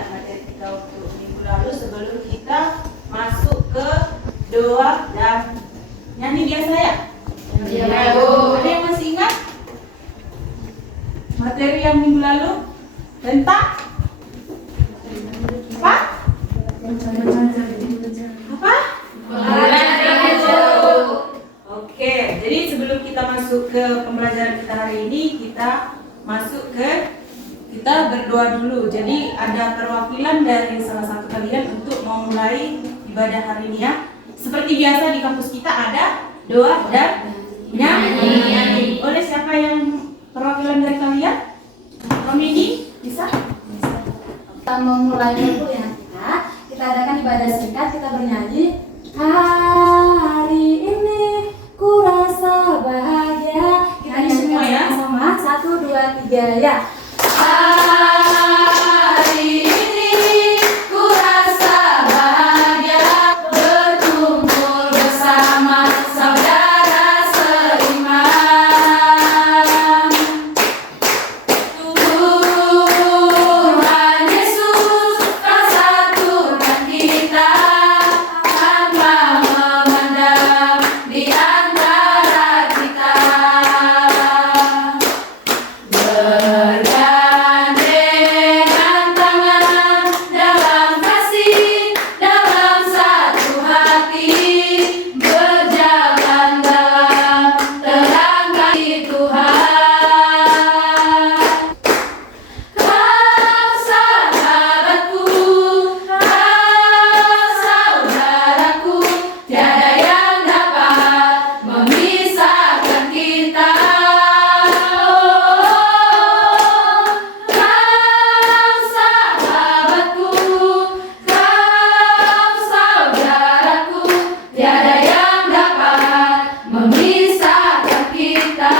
tidak materi kita untuk minggu lalu sebelum kita masuk ke doa dan nyanyi biasa ya? Iya, Bu. Ada yang masih ingat materi yang minggu lalu tentang apa? Apa? Oke, jadi sebelum kita masuk ke pembelajaran kita hari ini, kita berdoa dulu. Jadi ada perwakilan dari salah satu kalian untuk memulai ibadah hari ini ya. Seperti biasa di kampus kita ada doa dan nyanyi. Oleh siapa yang perwakilan dari kalian? Romini, bisa? Kita memulai dulu ya kita adakan ibadah singkat, kita bernyanyi. Hari ini ku rasa bahagia. Kita Nyanyi semua ya? Sama 1, 2, 3 ya. Hari ini ku rasa bahagia berkumpul bersama saudara seiman. Tuhan Yesus telah satukan kita tanpa memandang di antara kita. Bergandengan tangan dalam kasih, dalam satu hati, berjalan dalam terang kasih Tuhan. Kau sahabatku, kau saudaraku, tiada yang dapat memisahkan kita. Kau sahabatku, kau saudaraku, tiada yang dapat memisahkan kita.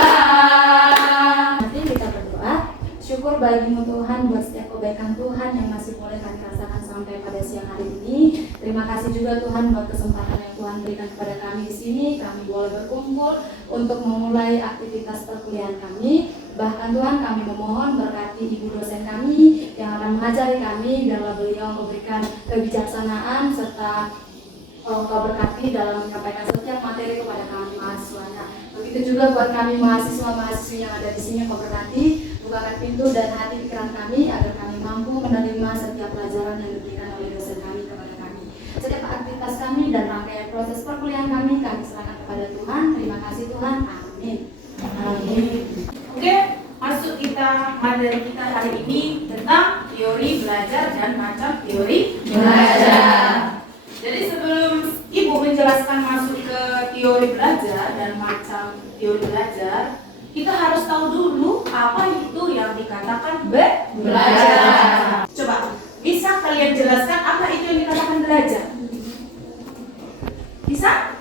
Nanti kita berdoa. Syukur bagimu Tuhan buat setiap kebaikan Tuhan yang masih boleh kami rasakan sampai pada siang hari ini. Terima kasih juga Tuhan buat kesempatan yang Tuhan berikan kepada kami di sini. Kami boleh berkumpul untuk memulai aktivitas perkuliahan kami. Bahkan Tuhan kami memohon berkati ibu dosen kami yang akan mengajari kami, biarlah beliau memberikan kebijaksanaan serta Engkau berkati dalam menyampaikan setiap materi kepada kami mahasiswanya. Begitu juga buat kami mahasiswa-mahasiswi yang ada di sini, Engkau berkati, bukakan pintu dan hati pikiran kami agar kami mampu menerima setiap pelajaran yang diberikan oleh dosen kami kepada kami. Setiap aktivitas kami dan rangkaian proses perkuliahan kami serahkan kepada Tuhan. Terima kasih Tuhan. Amin. Amin. Oke, masuk kita materi kita hari ini tentang teori belajar dan macam teori belajar. Jadi sebelum Ibu menjelaskan masuk ke teori belajar dan macam teori belajar, kita harus tahu dulu apa itu yang dikatakan belajar. Coba, bisa kalian jelaskan apa itu yang dikatakan belajar? Bisa?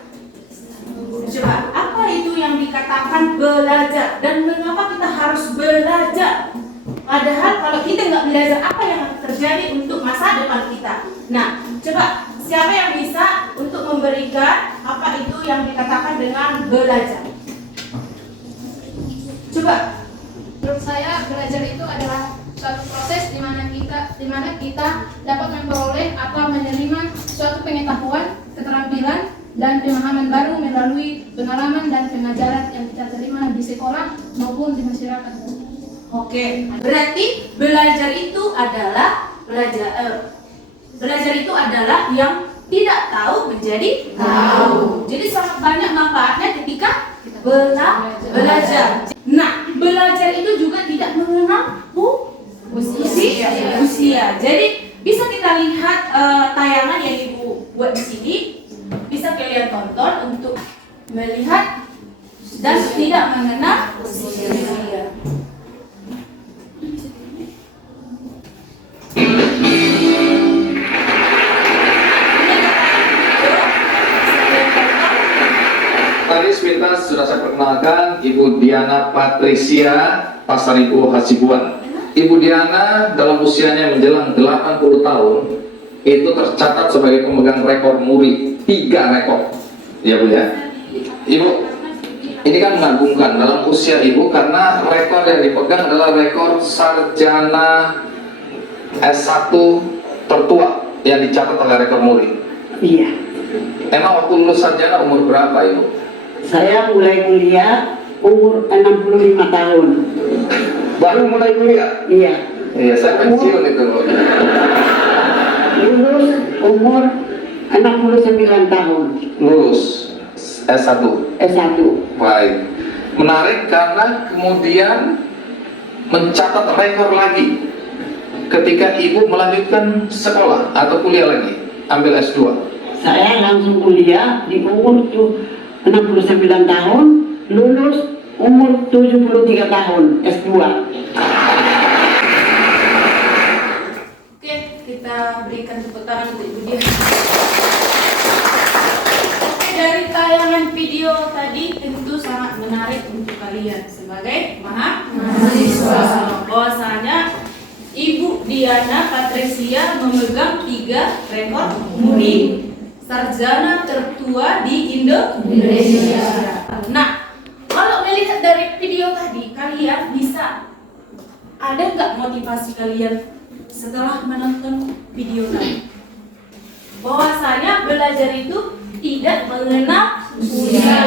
Coba, apa itu yang dikatakan belajar dan mengapa kita harus belajar? Padahal kalau kita nggak belajar, apa yang akan terjadi untuk masa depan kita? Nah, coba siapa yang bisa untuk memberikan apa itu yang dikatakan dengan belajar? Coba. Menurut saya belajar itu adalah suatu proses di mana kita dapat memperoleh atau menerima suatu pengetahuan, keterampilan, dan pemahaman baru melalui pengalaman dan pengajaran yang kita terima di sekolah maupun di masyarakat. Oke, berarti belajar itu adalah belajar itu adalah yang tidak tahu menjadi tahu. Jadi sangat banyak manfaatnya ketika belajar. Nah, belajar itu juga tidak mengenal usia. Jadi bisa kita lihat tayangan yang Ibu buat di sini. Bisa kalian tonton untuk melihat dan tidak mengenal usia. Tadi sepintas sudah saya perkenalkan Ibu Diana Patricia Pasaribu Hasibuan. Ibu Diana dalam usianya menjelang 80 tahun itu tercatat sebagai pemegang rekor muri, 3 rekor. Ya Bu ya. Ibu, ini kan mengagumkan dalam usia Ibu karena rekor yang dipegang adalah rekor sarjana S1 tertua yang dicatat oleh rekor muri. Iya. Emang waktu lulus sarjana umur berapa Ibu? Saya mulai kuliah umur 65 tahun. Baru mulai kuliah? Iya. Iya, saya pensiun itu. Lulus umur 69 tahun. Lulus S1. S1. Baik. Menarik karena kemudian mencatat rekor lagi ketika Ibu melanjutkan sekolah atau kuliah lagi, ambil S2. Saya langsung kuliah di umur 69 tahun, lulus umur 73 tahun, S2. Oke, kita berikan tepuk tangan untuk Ibu Diana. Oke, dari tayangan video tadi tentu sangat menarik untuk kalian sebagai mahasiswa. Bahwasanya Ibu Diana Patricia memegang 3 rekor muri sarjana tertua di Indonesia. Nah, kalau melihat dari video tadi, kalian bisa ada nggak motivasi kalian setelah menonton video tadi? Bahwasanya belajar itu tidak mengenal usia.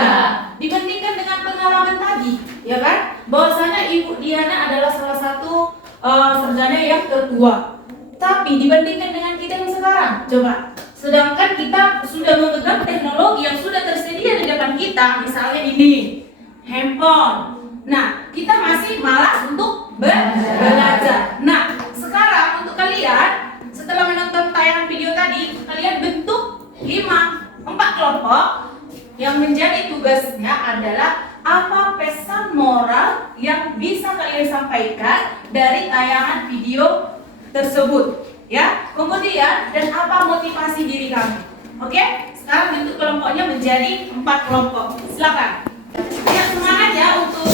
Dibandingkan dengan pengalaman tadi, ya kan? Bahwasanya Ibu Diana adalah salah satu sarjana yang tertua. Tapi dibandingkan dengan kita yang sekarang, coba. Sedangkan kita sudah memegang teknologi yang sudah tersedia di depan kita, misalnya ini, handphone. Nah, kita masih malas untuk belajar. Nah, sekarang untuk kalian, setelah menonton tayangan video tadi, kalian bentuk 4 kelompok yang menjadi tugasnya adalah apa pesan moral yang bisa kalian sampaikan dari tayangan video tersebut. Ya, kemudian dan apa motivasi diri kamu? Oke, sekarang bentuk kelompoknya menjadi 4 kelompok. Silakan. Ya, semangat ya untuk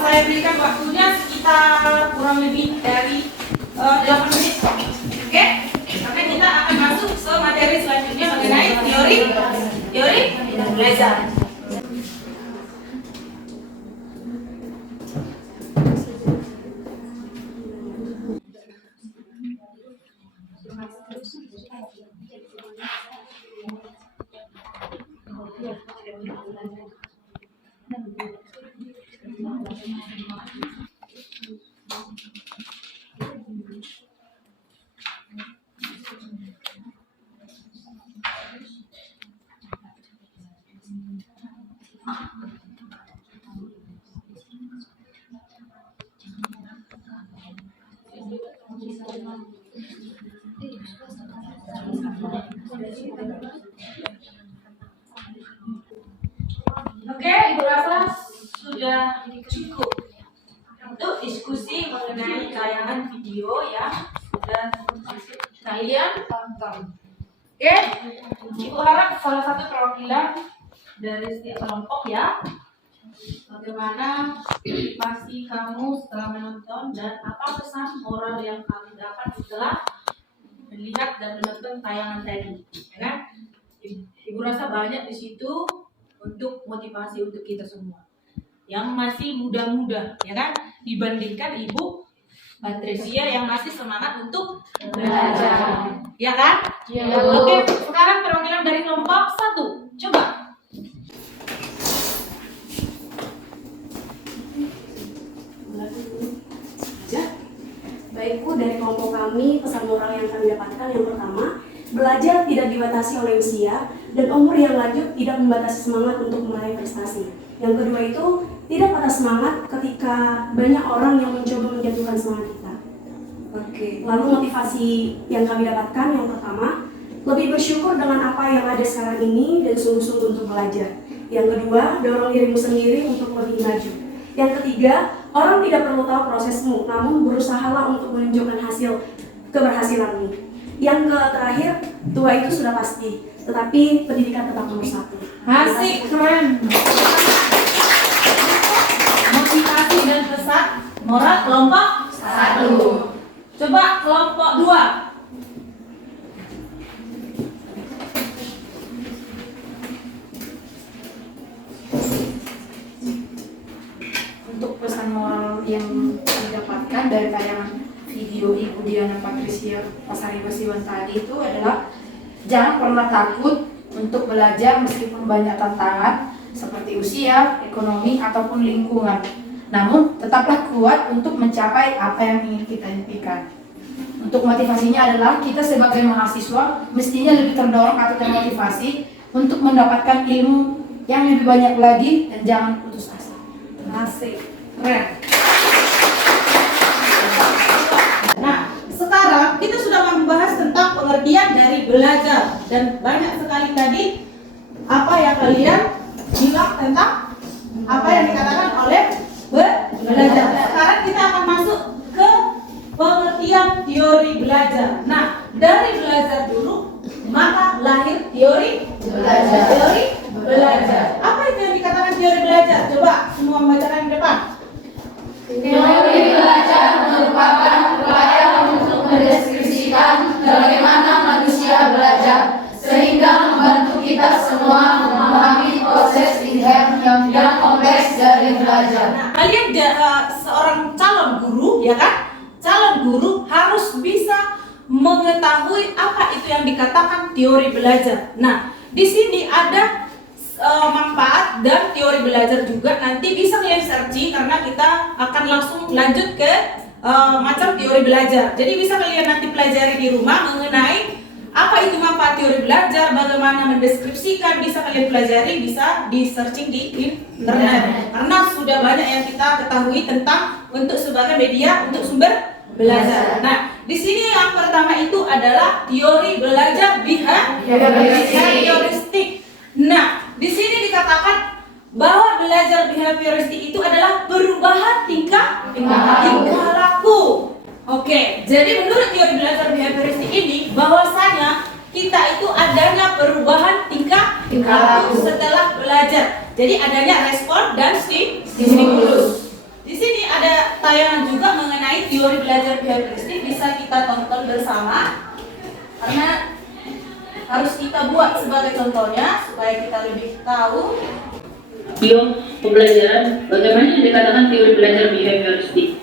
saya berikan waktunya sekitar kurang lebih dari 8 menit. Oke, karena kita akan masuk ke materi selanjutnya mengenai teori belajar. Oke, Ibu rasa sudah cukup untuk diskusi mengenai tayangan video yang sudah kalian tonton. Oke, Ibu harap salah satu perwakilan dari setiap kelompok ya, bagaimana motivasi kamu setelah menonton dan apa pesan moral yang kamu dapat setelah melihat dan menonton tayangan tadi, ya kan? Ibu rasa banyak di situ untuk motivasi untuk kita semua yang masih muda-muda, ya kan, dibandingkan Ibu Patricia yang masih semangat untuk belajar, ya kan? Ya. Oke, sekarang perwakilan dari kelompok 1, coba. Baik Bu, dari kelompok kami, pesan moral yang kami dapatkan yang pertama, belajar tidak dibatasi oleh usia dan umur yang lanjut tidak membatasi semangat untuk meraih prestasi. Yang kedua itu, tidak patah semangat ketika banyak orang yang mencoba menjatuhkan semangat kita. Oke. Lalu motivasi yang kami dapatkan yang pertama, lebih bersyukur dengan apa yang ada sekarang ini dan sungguh-sungguh untuk belajar. Yang kedua, dorong dirimu sendiri untuk lebih maju. Yang ketiga, orang tidak perlu tahu prosesmu, namun berusahalah untuk menunjukkan hasil keberhasilanmu. Yang terakhir, tua itu sudah pasti, tetapi pendidikan tetap nomor 1. Asik, keren. Motivasi dan pesan moral kelompok 1. Coba kelompok 2. Untuk pesan moral yang didapatkan dari tayangan video video Ibu Diana Patricia Pasaribu Hasibuan tadi itu adalah jangan pernah takut untuk belajar meskipun banyak tantangan seperti usia, ekonomi, ataupun lingkungan. Namun tetaplah kuat untuk mencapai apa yang ingin kita impikan. Untuk motivasinya adalah kita sebagai mahasiswa mestinya lebih terdorong atau termotivasi untuk mendapatkan ilmu yang lebih banyak lagi dan jangan putus asa. Asik, keren. Nah, sekarang kita sudah membahas tentang pengertian dari belajar dan banyak sekali tadi apa yang kalian bilang tentang apa yang dikatakan oleh belajar. Sekarang kita akan masuk ke pengertian teori belajar. Nah, dari belajar dulu maka lahir teori belajar. Teori belajar. Apa itu yang dikatakan teori belajar? Coba semua membacakan di depan. Teori belajar merupakan upaya untuk mendeskripsikan bagaimana manusia belajar sehingga membantu kita semua memahami proses intern yang kompleks dari belajar. Nah, kalian seorang calon guru, ya kan? Calon guru harus bisa mengetahui apa itu yang dikatakan teori belajar. Nah, di sini ada manfaat dan teori belajar juga. Nanti bisa kalian searching karena kita akan langsung lanjut ke macam teori belajar. Jadi bisa kalian nanti pelajari di rumah mengenai apa itu manfaat teori belajar, bagaimana mendeskripsikan, bisa kalian pelajari, bisa di searching di internet. Karena sudah banyak yang kita ketahui tentang untuk sebagai media untuk sumber belajar. Nah, di sini yang pertama itu adalah teori belajar behavioristik. Nah, di sini dikatakan bahwa belajar behavioristik itu adalah perubahan tingkah laku. Oke, jadi menurut teori belajar behavioristik ini bahwasanya kita itu adanya perubahan tingkah laku setelah belajar. Jadi adanya respon dan stimulus. Di sini ada tayangan juga mengenai teori belajar behavioristik, bisa kita tonton bersama karena harus kita buat sebagai contohnya supaya kita lebih tahu. Pembelajaran, bagaimana yang dikatakan teori belajar behavioristik?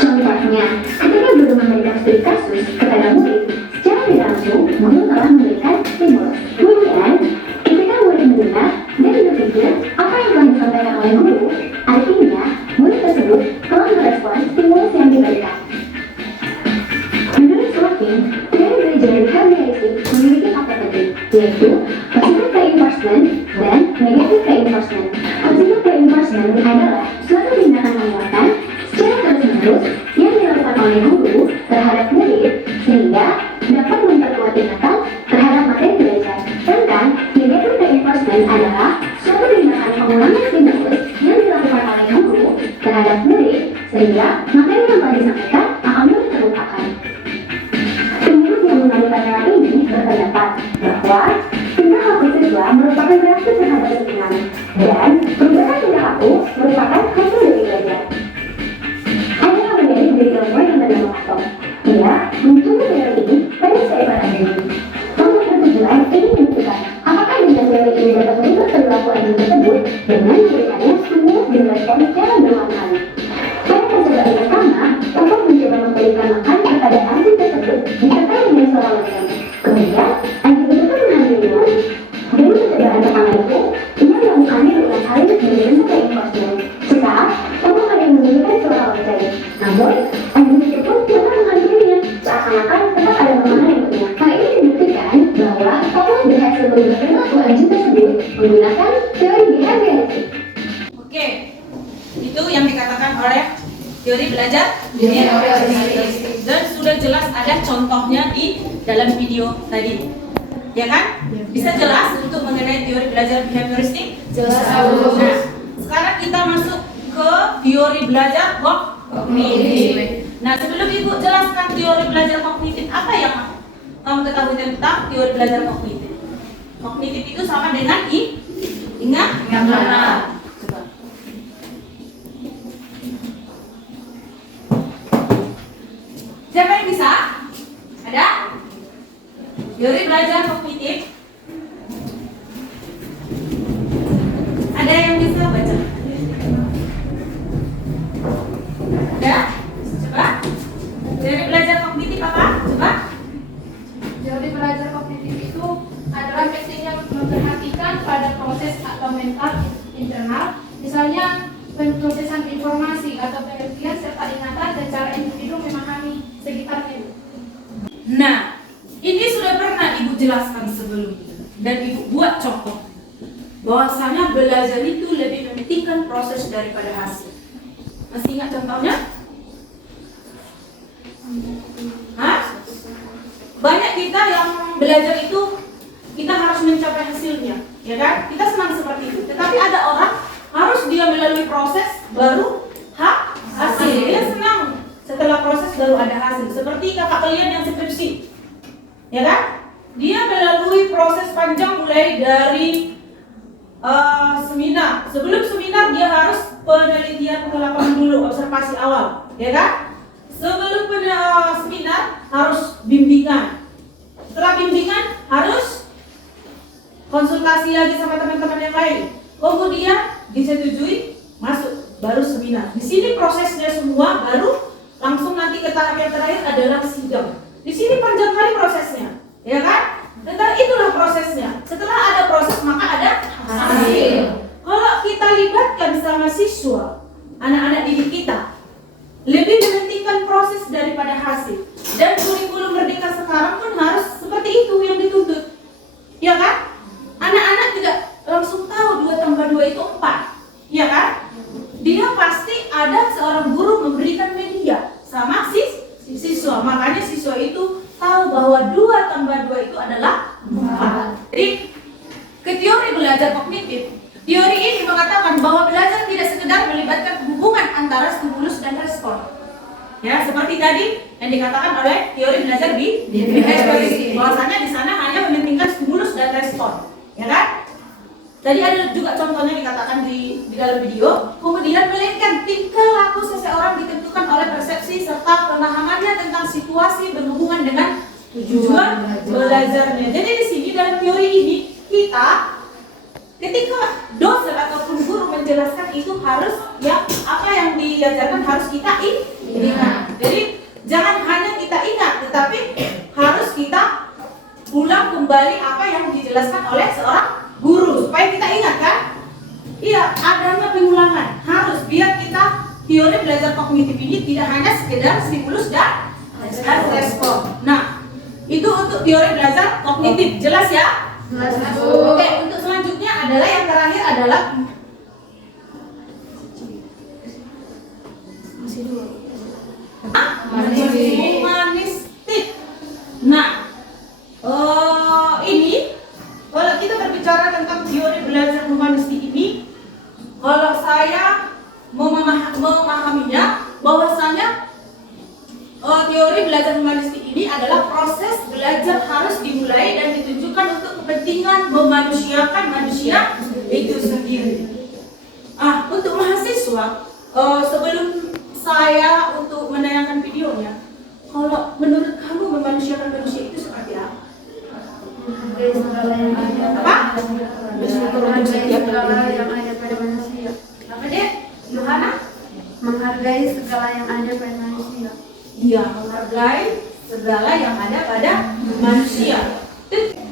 Contohnya, ketika guru memberikan studi kasus kepada murid, secara tidak langsung guru telah memberikan stimulus. Kemudian, ketika murid mendengar dan berpikir apa yang telah disampaikan oleh guru, artinya murid tersebut telah merespon stimulus yang diberikan. Menurut Slotin, teori belajar behavioristik memiliki empat penting, yaitu positive reinforcement dan negative reinforcement. Positive reinforcement adalah suatu tindakan menguatkan secara terus-menerus yang dilakukan oleh guru terhadap murid sehingga dapat memperkuat tindakan terhadap materi belajar. Sedangkan negative reinforcement adalah suatu tindakan pengulangan stimulus yang dilakukan oleh guru terhadap murid sehingga materi yang telah disampaikan akan mudah terlupakan. Pengikut yang mengajukan teori ini berpendapat bahwa tingkah laku siswa merupakan reaksi terhadap lingkungan dan perubahan tingkah laku merupakan hasil dari belajar. Dari kelompok yang bernama Atom. Ia mencoba teori ini pada seekor anjing. Kelompok bertujuan ingin menentukan apakah dengan teori ini dapat mengubah perilaku anjing tersebut dengan memberikannya stimulus dan respon secara berulang-ulang. Pada fase yang pertama, kelompok mencoba memberikan makan kepada anjing tersebut disertai dengan suara lonceng. Kemudian, anjing tersebut mengambil minum. Dengan percobaan pertama itu, ia melakukannya berulang kali dengan bentuk reinforcement. Sesaat, kelompok ada yang menunjukkan suara lonceng. Namun, anjing tersebut tetap mengambilnya seakan-akan tetap ada makanan yang punya. Hal ini membuktikan bahwa kelompok berhasil merubah perilaku anjing tersebut menggunakan teori behavioristik. Oke, itu yang dikatakan oleh teori belajar behavioristik. Dan sudah jelas ada contohnya di dalam video tadi, ya kan? Bisa jelas untuk mengenai teori belajar behavioristik? Jelas. Nah, sekarang kita masuk ke teori belajar kognitif. Nah, sebelum Ibu jelaskan teori belajar kognitif, apa yang kamu ketahui tentang teori belajar kognitif? Kognitif itu sama dengan ingat? Coba. Siapa yang bisa? Ada? Teori belajar kognitif. Ada yang bisa baca? Ada? Coba. Teori belajar kognitif apa? Coba. Teori belajar kognitif itu adalah teknik yang memperhatikan pada proses atau mental internal, misalnya pemrosesan informasi atau pengertian serta ingatan dan cara individu memahami sekitarnya. Nah, ini sudah pernah Ibu jelaskan sebelumnya dan Ibu buat contoh bahwasanya belajar itu lebih mementingkan proses daripada hasil. Masih ingat contohnya? Hah? Banyak kita yang belajar itu kita harus mencapai hasilnya, ya kan? Kita senang seperti itu. Tetapi ada orang harus dia melalui proses baru hasil. Dia senang setelah proses baru ada hasil. Seperti kakak kalian yang skripsi, ya kan? Dia melalui proses panjang mulai dari seminar. Sebelum seminar dia harus penelitian ke lapangan dulu, observasi awal, ya kan? Sebelum seminar harus bimbingan. Setelah bimbingan harus konsultasi lagi sama teman-teman yang lain. Kemudian disetujui masuk baru seminar. Di sini prosesnya semua baru langsung nanti ke tahap yang terakhir adalah sidang. Di sini panjang kali prosesnya, ya kan? Tetapi itulah prosesnya. Setelah ada proses maka ada hasil. Kalau kita libatkan sama siswa, anak-anak didik kita, lebih mementingkan proses daripada hasil. Dan kurikulum Merdeka sekarang pun harus seperti itu yang dituntut, ya kan? Anak-anak tidak langsung tahu 2 tambah 2 itu 4, ya kan? Dia pasti ada seorang guru memberikan media sama siswa. Makanya siswa itu tahu bahwa 2 tambah 2 itu adalah 4. Jadi ke teori belajar kognitif, teori ini mengatakan bahwa belajar tidak sekedar melibatkan hubungan antara stimulus dan respon. Ya, seperti tadi yang dikatakan oleh teori belajar behaviorist, bahwasanya di sana hanya mementingkan stimulus dan respon, ya kan? Tadi ada juga contohnya dikatakan di dalam video. Kemudian melainkan tingkah laku seseorang ditentukan oleh persepsi serta pemahamannya tentang situasi berhubungan dengan tujuan belajarnya. Jadi di sini dalam teori ini kita ketika dosen ataupun guru menjelaskan itu harus ya apa yang diajarkan harus kita ingat. Jadi jangan hanya kita ingat, tetapi harus kita ulang kembali apa yang dijelaskan oleh seorang guru supaya kita ingat kan? Iya, adanya pengulangan harus biar kita teori belajar kognitif ini tidak hanya sekedar stimulus dan respon. Nah, itu untuk teori belajar kognitif, jelas ya? Jelas. Oke, untuk selanjutnya adalah yang terakhir adalah humanistik. Nah, ini kalau kita berbicara tentang teori belajar humanistik ini, kalau saya memahaminya bahwasanya teori belajar humanistik ini adalah proses belajar harus dimulai dan ditunjukkan untuk kepentingan memanusiakan manusia itu sendiri. Untuk mahasiswa, sebelum saya untuk menayangkan videonya, kalau menurut kamu memanusiakan manusia itu seperti apa? Apa? Apa deh? Yohana? Menghargai segala yang ada pada manusia. Iya, menghargai segala yang ada pada manusia.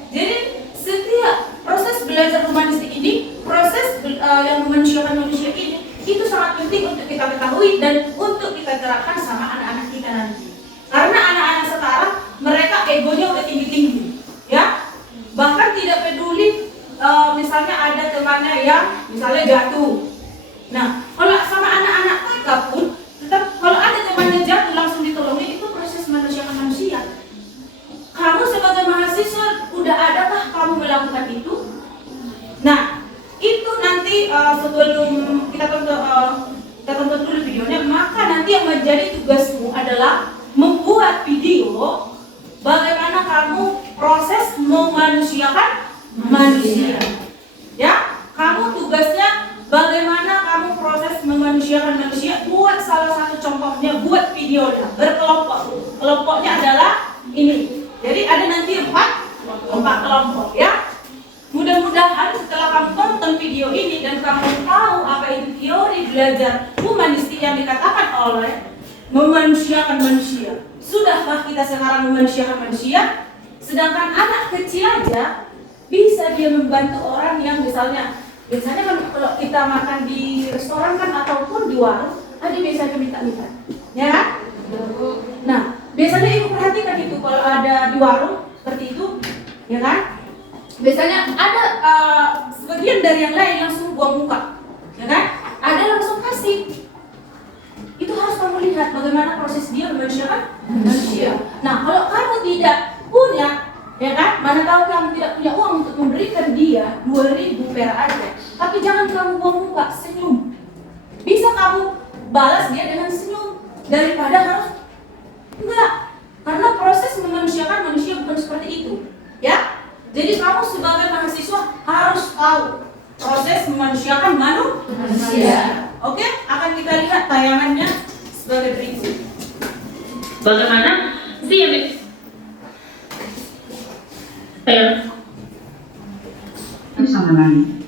Jadi setiap proses belajar humanistik ini, proses yang memanusiakan manusia ini, itu sangat penting untuk kita ketahui dan untuk kita terapkan sama anak-anak kita nanti. Karena anak-anak sekarang mereka egonya udah tinggi-tinggi, ya. Bahkan tidak peduli misalnya ada temannya yang misalnya jatuh. Nah, kalau sama anak-anak TK pun tetap kalau ada temannya jatuh langsung ditolongin, itu proses manusiakan manusia. Kamu sebagai mahasiswa udah adakah kamu melakukan itu? Nah, itu nanti sebelum kita tonton dulu videonya, maka nanti yang menjadi tugasmu adalah adalah membuat video bagaimana kamu proses memanusiakan manusia. Ya, kamu tugasnya bagaimana kamu proses memanusiakan manusia. Buat salah satu contohnya, buat videonya berkelompok. Kelompoknya adalah ini. Jadi ada nanti empat kelompok ya. Mudah-mudahan setelah kamu tonton video ini dan kamu tahu apa itu teori belajar humanistik yang dikatakan oleh memanusiakan manusia. Sudahkah kita sekarang memanusiakan manusia? Sedangkan anak kecil aja bisa dia membantu orang yang biasanya kan kalau kita makan di restoran kan ataupun di warung ada biasanya minta-minta, ya kan? Nah, biasanya ibu perhatikan itu kalau ada di warung seperti itu, ya kan? Biasanya ada sebagian dari yang lain langsung buang muka, ya kan? Ada langsung kasih. Itu harus kamu lihat bagaimana proses dia memanusiakan manusia. Nah, kalau kamu tidak punya, ya kan? Mana tahu kamu tidak punya uang untuk memberikan dia 2.000 perak aja. Tapi jangan kamu buang muka, senyum. Bisa kamu balas dia dengan senyum daripada harus enggak. Karena proses memanusiakan manusia bukan seperti itu, ya. Jadi kamu sebagai mahasiswa harus tahu proses memanusiakan manusia. Oke, akan kita lihat tayangannya sebagai berikut. Bagaimana sih sama lain.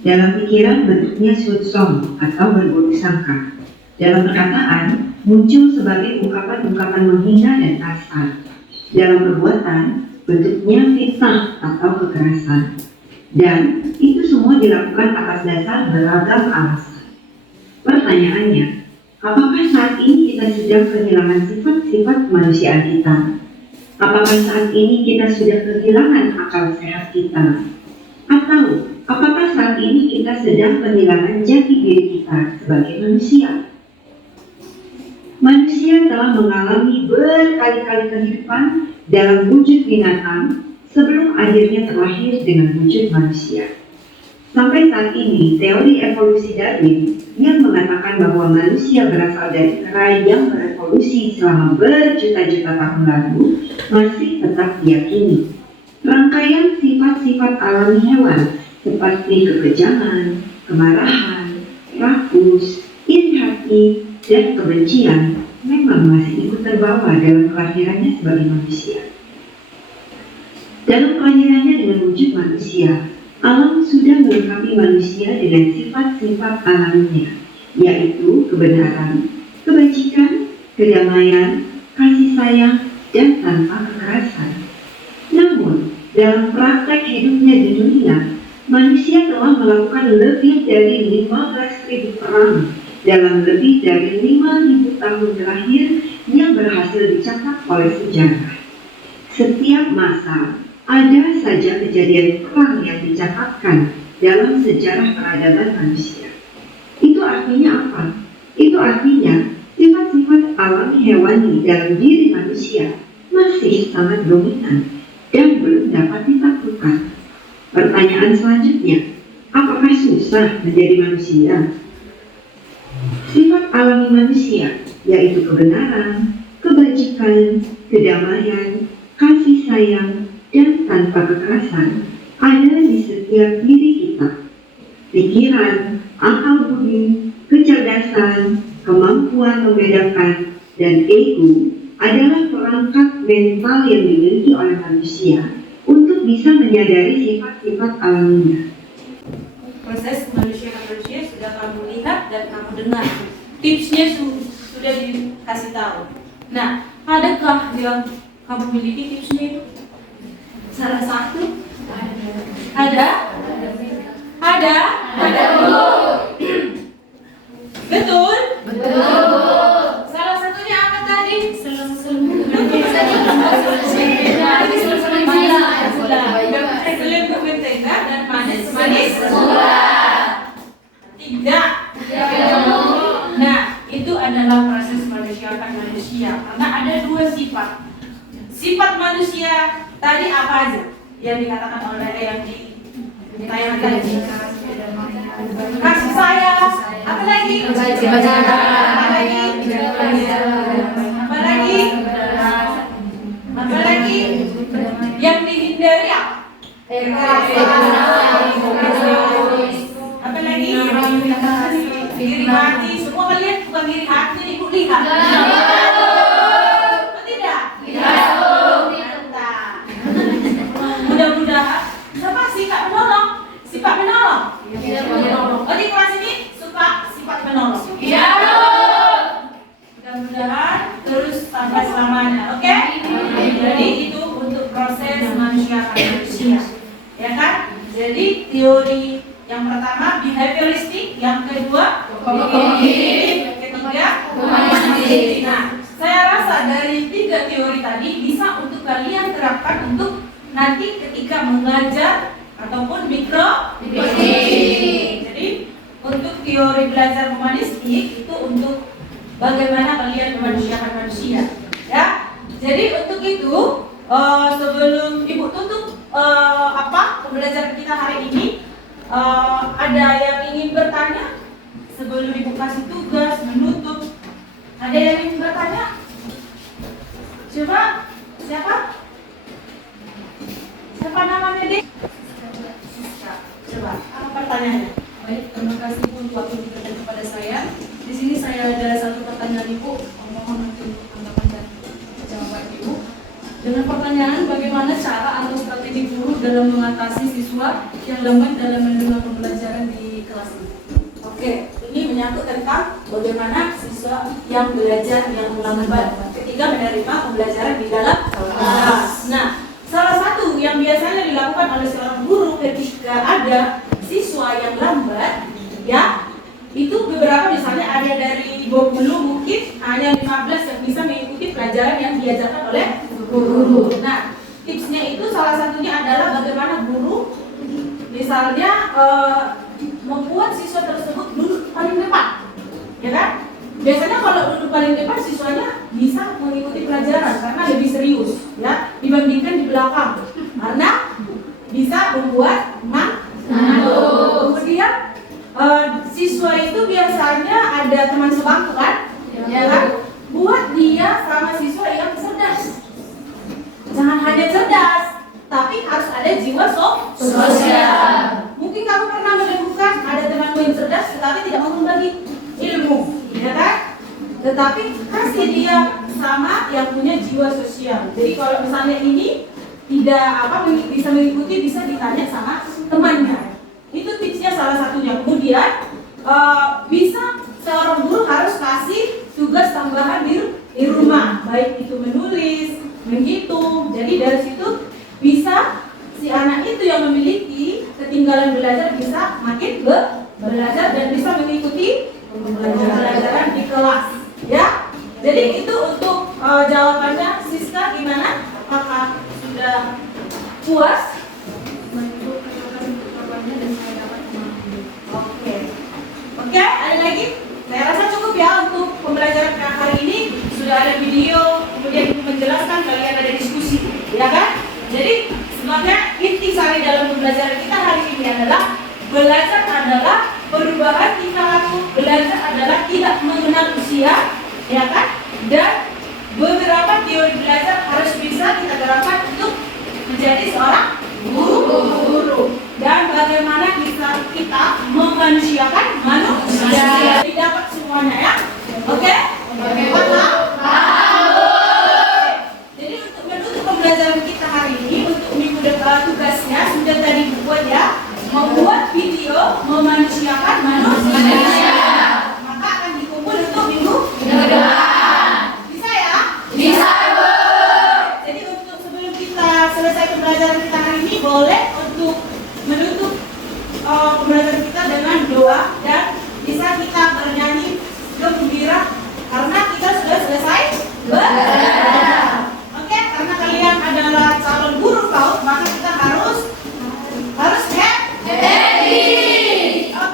Dalam pikiran bentuknya sudsong atau berburuk sangka. Dalam perkataan muncul sebagai ungkapan-ungkapan menghina dan kasar. Dalam perbuatan bentuknya fitnah atau kekerasan. Dan itu semua dilakukan atas dasar beragam alasan. Pertanyaannya, apakah saat ini kita sedang kehilangan sifat-sifat kemanusiaan kita? Apakah saat ini kita sudah kehilangan akal sehat kita? Atau apakah saat ini kita sedang kehilangan jati diri kita sebagai manusia? Manusia telah mengalami berkali-kali kehidupan dalam wujud binatang sebelum akhirnya terlahir dengan wujud manusia. Sampai saat ini, teori evolusi Darwin yang mengatakan bahwa manusia berasal dari kera yang berevolusi selama berjuta-juta tahun lalu masih tetap diyakini. Rangkaian sifat-sifat alami hewan seperti kekejaman, kemarahan, rakus, iri hati, dan kebencian memang masih ikut terbawa dalam kelahirannya sebagai manusia. Dalam kelahirannya dengan wujud manusia, alam sudah melengkapi manusia dengan sifat-sifat alaminya, yaitu kebenaran, kebajikan, kedamaian, kasih sayang, dan tanpa kekerasan. Namun, dalam praktek hidupnya di dunia, manusia telah melakukan lebih dari 15.000 perang dalam lebih dari 5.000 tahun terakhir yang berhasil dicatat oleh sejarah. Setiap masa ada saja kejadian perang yang dicatatkan dalam sejarah peradaban manusia. Itu artinya apa? Itu artinya sifat-sifat alami hewani dalam diri manusia masih sangat dominan dan belum dapat ditaklukkan. Pertanyaan selanjutnya, apakah susah menjadi manusia? Sifat alami manusia, yaitu kebenaran, kebajikan, kedamaian, kasih sayang, dan tanpa kekerasan, ada di setiap diri kita. Pikiran, akal budi, kecerdasan, kemampuan membedakan, dan ego adalah perangkat mental yang dimiliki oleh manusia untuk bisa menyadari sifat-sifat alaminya. Proses manusia sudah kamu lihat dan kamu dengar. Tipsnya sudah dikasih tahu. Nah, adakah yang kamu miliki tipsnya itu? Salah satu? Ada? Betul? Salah satunya apa tadi? Selembut mentega dan manis tidak. Nah, itu adalah proses manusiakan manusia karena ada dua sifat. Sifat manusia tadi apa aja yang dikatakan oleh yang di tayangan tadi? Kasih sayang, apa lagi? Apa lagi? Apa lagi? Iri hati. Semua kalian bukan iri hati, ibu lihat. Betul tidak? Mantap. Mudah-mudahan siapa sifat menolong? Sifat menolong. Oh, di kelas ini suka sifat menolong. Iya. Mudah-mudahan terus sampai selamanya, oke? Jadi itu untuk proses manusia pada manusia, ya kan? Jadi teori yang pertama behavioristik, yang kedua kognitif, yang ketiga humanistik. Nah, saya rasa dari 3 teori tadi bisa untuk kalian terapkan untuk nanti ketika mengajar ataupun mikrobiologi. Jadi untuk teori belajar humanistik itu untuk bagaimana kalian memanusiakan manusia, ya. Jadi untuk itu sebelum ibu tutup pembelajaran kita hari ini, ada yang ingin bertanya sebelum ibu kasih tugas menutup? Ada yang ingin bertanya? Coba siapa? Siapa namanya deh? Coba apa pertanyaannya? Baik, terima kasih Bu untuk waktu diberikan kepada saya. Di sini saya ada satu pertanyaan Ibu, mohon untuk tanggapan dan jawaban Ibu. Dengan pertanyaan bagaimana cara atau strategi guru dalam mengatasi siswa yang lambat dalam menerima pembelajaran di kelas ini? Oke, ini menyangkut tentang bagaimana siswa yang belajar yang lambat ketika menerima pembelajaran di dalam kelas. Nah, salah satu yang biasanya dilakukan oleh seorang guru ketika ada siswa yang lambat, ya, itu beberapa, misalnya ada dari 20 mungkin hanya 15 yang bisa mengikuti pelajaran yang diajarkan oleh guru. Nah, tipsnya itu salah satunya adalah bagaimana guru misalnya membuat siswa tersebut duduk paling depan, ya kan? Biasanya kalau duduk paling depan siswanya bisa mengikuti pelajaran karena lebih serius, ya, dibandingkan di belakang, karena bisa membuat ngantuk. Kemudian siswa itu biasanya ada teman sebangku kan, ya kan? Buat dia sama siswa yang cerdas. Jangan hanya cerdas, tapi harus ada jiwa sosial. Mungkin kamu pernah menemukan ada temanmu yang cerdas tetapi tidak mau membagi ilmu, ya kan? Tetapi kasih dia sama yang punya jiwa sosial. Jadi kalau misalnya ini tidak bisa mengikuti, bisa ditanya sama temannya. Itu tipsnya salah satunya. Kemudian bisa seorang guru harus kasih tugas tambahan di rumah, baik itu menulis, menghitung. Jadi dari situ bisa si anak itu yang memiliki ketinggalan belajar bisa makin belajar dan bisa mengikuti pembelajaran di kelas, ya. Jadi itu untuk jawabannya. Siska gimana? Apakah sudah puas? Oke, ada lagi? Saya rasa cukup ya untuk pembelajaran hari ini. Sudah ada video, kemudian menjelaskan, kalian ada diskusi, ya kan? Jadi sebenarnya intisari dalam pembelajaran kita hari ini adalah belajar adalah perubahan tingkah laku, belajar adalah tidak mengenal usia, ya kan? Dan beberapa teori belajar harus bisa kita terapkan untuk menjadi seorang guru. Dan bagaimana kita memanusiakan manusia. Didapat semuanya ya? Oke? Paham? Jadi untuk menutup pembelajaran kita hari ini, untuk minggu depan tugasnya sudah tadi dibuat ya, membuat video memanusiakan manusia. Maka akan dikumpul untuk minggu depan. Bisa ya? Bisa, Bu. Jadi untuk sebelum kita selesai pembelajaran kita hari ini, boleh untuk menutup pembelajaran kita dengan doa dan bisa kita bernyanyi gembira karena kita sudah selesai belajar. Oke, karena kalian adalah calon guru PAUD, maka kita harus happy. Oke.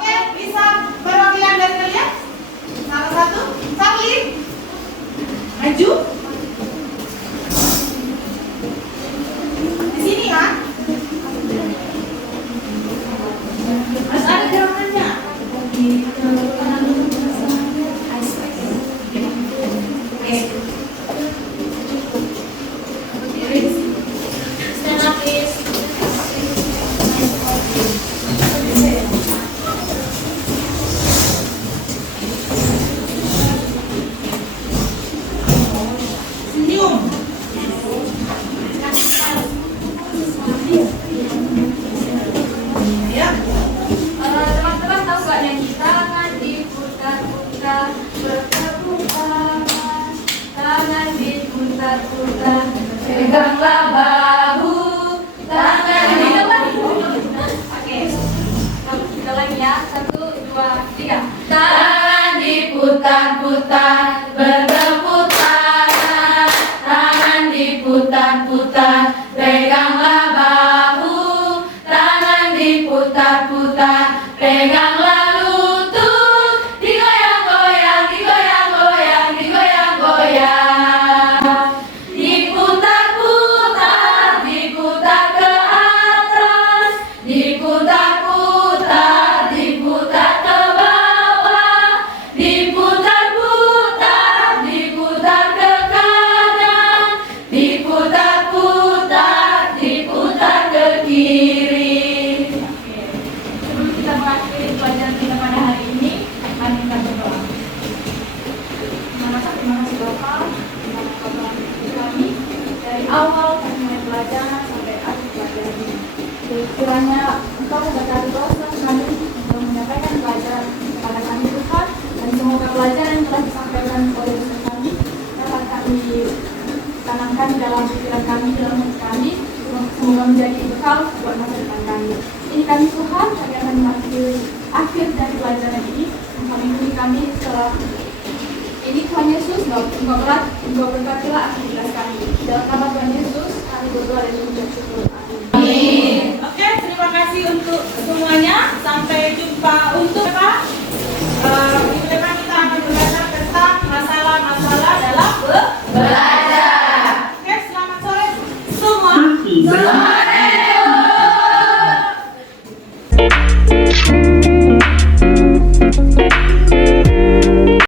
putar, peganglah bahu, tangan di depan. Oke, kita lagi ya, 1, 2, 3. Tangan diputar-putar, bertepuk tangan, tangan diputar-putar, peganglah bahu, tangan diputar-putar, peganglah lutut, digoyang-goyang, digoyang-goyang, digoyang-goyang, diputar-putar, diputar ke atas, diputar-putar, diputar ke bawah, diputar-putar, diputar ke kanan, diputar-putar, diputar ke kiri. Sebelum kita mengakhiri pelajaran kita pada hari ini, mari kita berdoa. Terima kasih Bapak, terima kasih kami dari awal kami mulai pelajaran sampai akhir pelajaran ini. Kiranya Engkau memberkati proses kami untuk menyampaikan pelajaran kepada kami Tuhan, dan semoga pelajaran yang telah disampaikan oleh Tuhan kami dapat kami tanamkan dalam pikiran kami, dalam hati kami, semoga menjadi bekal buat masa depan kami. Ini kami Tuhan, kami akan mengakhiri akhir dari pelajaran ini. Engkau lindungi kami setelah ini Tuhan Yesus, Engkau berat, Engkau berkatilah aktivitas kami. Dalam nama Tuhan Yesus, kami berdoa dan mengucap syukur. Amin. Oke, terima kasih untuk semuanya. Sampai jumpa untuk apa? Minggu depan kita akan belajar tentang masalah-masalah dalam belajar. Oke, selamat sore semua. Mati.